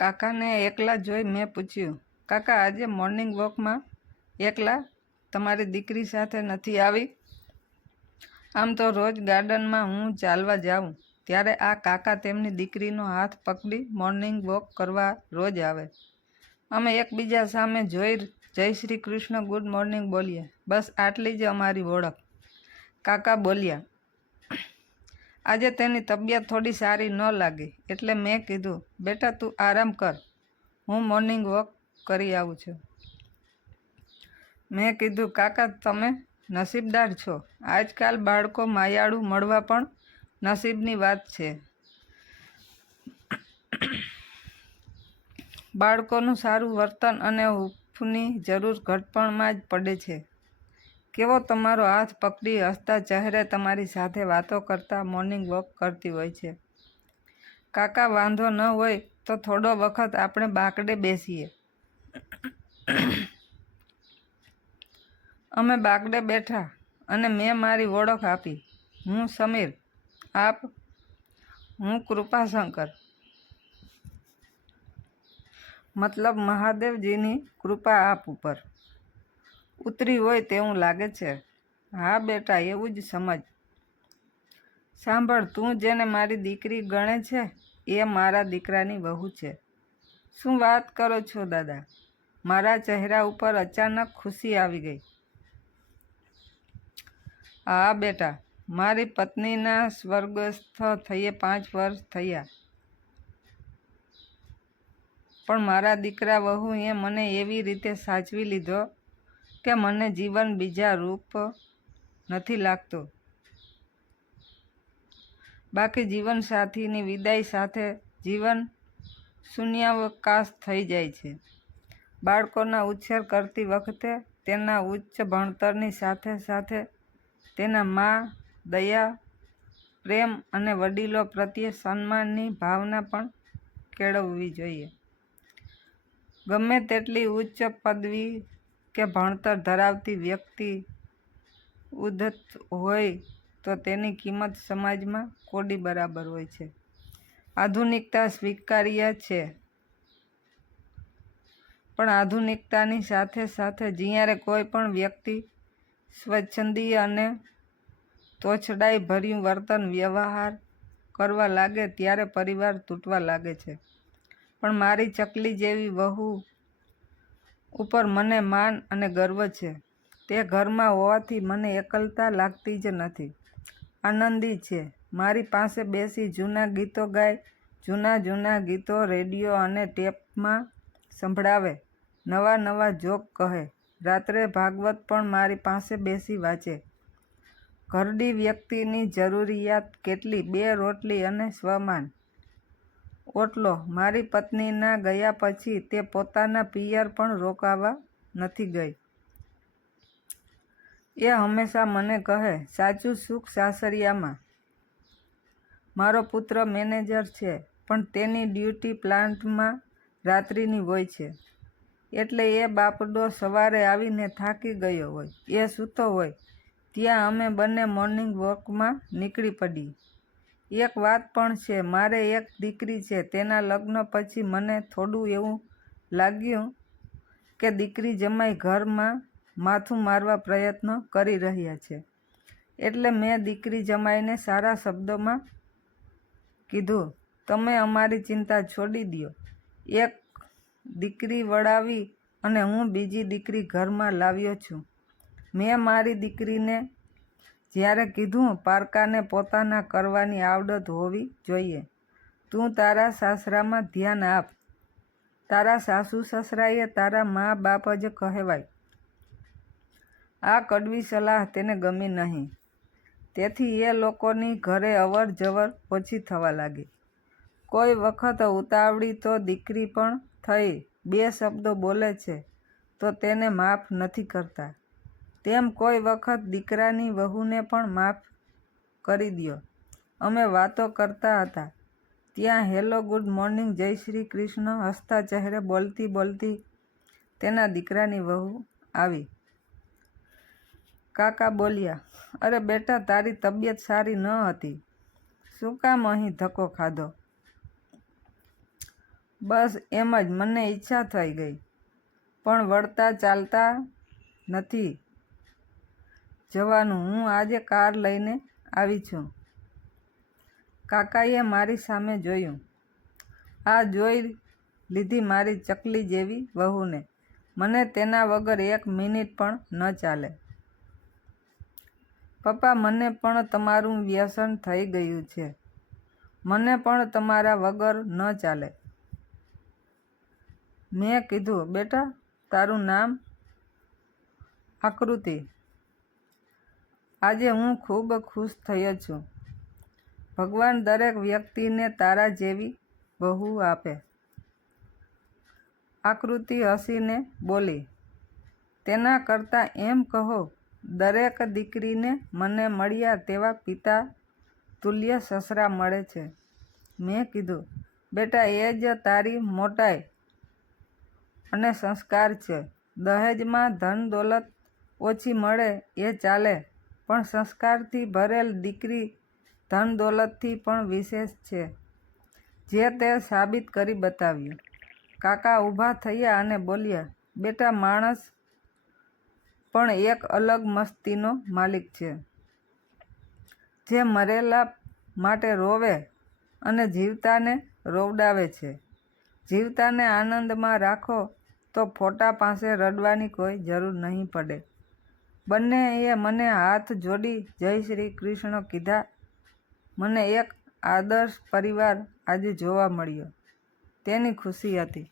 કાકાને એકલા જોઈ મેં પૂછ્યું, કાકા, આજે મોર્નિંગ વોકમાં એકલા? તમારી દીકરી સાથે નથી આવી? આમ તો રોજ ગાર્ડનમાં હું ચાલવા જાઉં. ત્યારે આ કાકા તેમની દીકરીનો હાથ પકડી મોર્નિંગ વોક કરવા રોજ આવે. અમે એકબીજા સામે જોઈ જય શ્રી કૃષ્ણ ગુડ મોર્નિંગ બોલીએ. બસ આટલી જ અમારી ઓળખ. કાકા બોલ્યા આજે તેની તબિયત થોડી સારી ન લાગી, એટલે મેં કીધું, બેટા, તું આરામ કર. હું મોર્નિંગ વોક કરી આવું છું. મેં કીધું, કાકા, તમે નસીબદાર છો. આજકાલ બાળકો માયાળું મળવા પણ નસીબની વાત છે. બાળકોનું સારું વર્તન અને હૂફની જરૂર ઘટપણમાં જ પડે છે. કેવો તમારો હાથ પકડી હસતા ચહેરે તમારી સાથે વાતો કરતા મોર્નિંગ વોક કરતી હોય છે? કાકા, વાંધો ન હોય તો થોડો વખત આપણે બાકડે બેસીએ. અમે બાકડે બેઠા અને મેં મારી ઓળખ આપી. હું સમીર. આપ? હું કૃપાશંકર. મતલબ મહાદેવજીની કૃપા આપ ઉપર. ઉતરી હોય તેવું લાગે છે. હા, બેટા, એવું જ સમજ. સાંભળ, તું જેને મારી દીકરી ગણે છે, એ મારા દીકરાની વહુ છે. શું વાત કરો છો, દાદા? મારા ચહેરા ઉપર અચાનક ખુશી આવી ગઈ. હા, બેટા, મારી પત્નીના સ્વર્ગસ્થ થઈએ પાંચ વર્ષ થયા. પણ મારા દીકરા વહુએ મને એવી રીતે સાચવી લીધો કે મને જીવન બીજા રૂપ નથી લાગતું. બાકી જીવનસાથીની વિદાય સાથે જીવન શૂન્યાવકાશ થઈ જાય છે. બાળકોના ઉછેર કરતી વખતે તેના ઉચ્ચ ભણતરની સાથે સાથે તેના મા, દયા, પ્રેમ અને વડીલો પ્રત્યે સન્માનની ભાવના પણ કેળવવી જોઈએ. ગમે તેટલી ઉચ્ચ પદવી કે ભણતર ધરાવતી વ્યક્તિ ઉદ્ધત હોય તો તેની કિંમત સમાજમાં કોડી બરાબર હોય છે. આધુનિકતા સ્વીકાર્ય છે. પણ આધુનિકતાની સાથે સાથે જ્યારે કોઈ પણ વ્યક્તિ સ્વચ્છંદી અને તોછડાઈ ભર્યું વર્તન વ્યવહાર કરવા લાગે ત્યારે પરિવાર તૂટવા લાગે છે. પણ મારી ચકલી જેવી વહુ ઉપર મને માન અને ગર્વ છે. તે ઘરમાં હોવાથી મને એકલતા લાગતી જ નથી. આનંદી છે. મારી પાસે બેસી જૂના ગીતો ગાય, જૂના જૂના ગીતો રેડિયો અને ટેપમાં સંભળાવે, નવા નવા જોક કહે. રાત્રે ભાગવત પણ મારી પાસે બેસી વાંચે. ઘરડી વ્યક્તિની જરૂરિયાત કેટલી? બે રોટલી અને સ્વમાન. ઓટલો, મારી પત્નીના ગયા પછી તે પોતાના પિયર પણ રોકાવા નથી ગઈ. એ હંમેશા મને કહે, સાચું સુખ સાસરિયામાં. મારો પુત્ર મેનેજર છે, પણ તેની ડ્યુટી પ્લાન્ટમાં રાત્રિની હોય છે. એટલે એ બાપડો સવારે આવીને થાકી ગયો હોય, એ સૂતો હોય. ત્યાં અમે બંને મોર્નિંગ વોકમાં નીકળી પડી. એક વાત પણ છે, મારે એક દીકરી છે, તેના લગ્ન પછી મને થોડું એવું લાગ્યું કે દીકરી જમાઈ ઘરમાં માથું મારવા પ્રયત્ન કરી રહ્યા છે. એટલે મેં દીકરી જમાઈને સારા શબ્દોમાં કીધું, તમે અમારી ચિંતા છોડી દો એક દીકરી વળાવી અને હું બીજી દીકરી ઘરમાં લાવ્યો છું. મેં મારી દીકરીને જ્યારે કીધું, પારકાને પોતાના કરવાની આવડત હોવી જોઈએ. તું તારા સાસરામાં ધ્યાન આપ. તારા સાસુ સસરાએ તારા મા બાપ જ કહેવાય. આ કડવી સલાહ તેને ગમી નહીં. તેથી એ લોકોની ઘરે અવર જવર ઓછી થવા લાગી. કોઈ વખત ઉતાવળી તો દીકરી પણ થઈ, બે શબ્દો બોલે છે, તો તેને માફ નથી કરતા. તેમ કોઈ વખત દીકરાની વહુને પણ માફ કરી દો અમે વાતો કરતા હતા. ત્યાં હેલો ગુડ મોર્નિંગ, જય શ્રી કૃષ્ણ, હસતા ચહેરે બોલતી બોલતી તેના દીકરાની વહુ આવી. કાકા બોલ્યા, અરે બેટા, તારી તબિયત સારી ન હતી. શું કામ અહીં ધક્કો ખાધો? બસ, એમ જ, મને ઈચ્છા થઈ ગઈ. પણ વળતા ચાલતા નથી. જવાનું. હું આજે કાર લઈને આવી છું. કાકાએ મારી સામે જોયું. આ જોઈ લીધી મારી ચકલી જેવી વહુને. મને તેના વગર એક મિનિટ પણ ન ચાલે. પપ્પા, મને પણ તમારું વ્યસન થઈ ગયું છે. મને પણ તમારા વગર ન ચાલે. મેં કીધું, બેટા, તારું નામ આકૃતિ. આજે હું ખૂબ ખુશ થયો છું. ભગવાન દરેક વ્યક્તિને તારા જેવી બહુ આપે. આકૃતિ હસીને બોલી, તેના કરતાં એમ કહો, દરેક દીકરીને મને મળ્યા તેવા પિતા તુલ્ય સસરા મળે છે. મેં કીધું, બેટા, એ જ તારી મોટાઈ અને સંસ્કાર છે. દહેજમાં ધન દોલત ઓછી મળે, એ ચાલે. પણ સંસ્કારથી ભરેલ દીકરી ધન દોલતથી પણ વિશેષ છે, જે તે સાબિત કરી બતાવ્યું. કાકા ઊભા થયા અને બોલ્યા, બેટા, માણસ પણ એક અલગ મસ્તીનો માલિક છે, જે મરેલા માટે રોવે અને જીવતાને રોવડાવે છે. જીવતાને આનંદમાં રાખો તો ફોટા પાસે રડવાની કોઈ જરૂર નહીં પડે. બંનેએ મને હાથ જોડી જય શ્રી કૃષ્ણ કીધા. મને એક આદર્શ પરિવાર આજે જોવા મળ્યો. તેની ખુશી હતી.